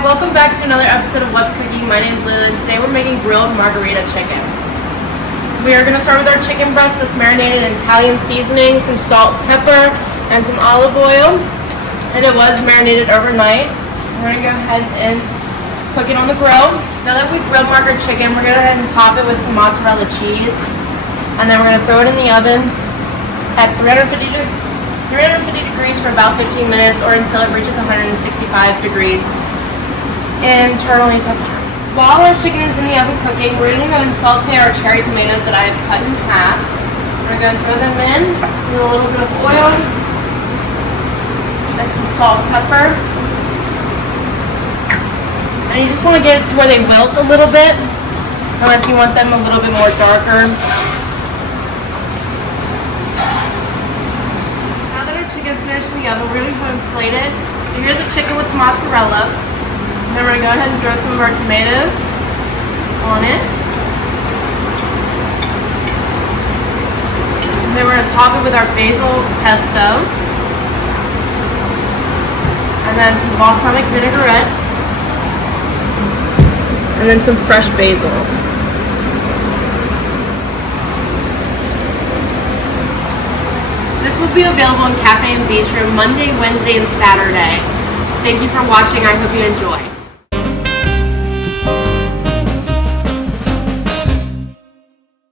welcome back to another episode of What's Cooking. My name is Layla and today we're making grilled margherita chicken. We are going to start with our chicken breast that's marinated in Italian seasoning, some salt, pepper, and some olive oil. And it was marinated overnight. We're going to go ahead and cook it on the grill. Now that we grilled margherita chicken, we're going to go ahead and top it with some mozzarella cheese. And then we're going to throw it in the oven at 350 degrees for about 15 minutes or until it reaches 165 degrees internally temperature. While our chicken is in the oven cooking, we're going to go and saute our cherry tomatoes that I have cut in half. We're going to throw them in with a little bit of oil and some salt and pepper. And you just want to get it to where they melt a little bit, unless you want them a little bit more darker. Chicken's finished in the oven. We're going to go and plate it. So here's the chicken with the mozzarella. And then we're going to go ahead and throw some of our tomatoes on it. And then we're going to top it with our basil pesto. And then some balsamic vinaigrette. And then some fresh basil. This will be available in Cafe and Bistro Monday, Wednesday, and Saturday. Thank you for watching. I hope you enjoy.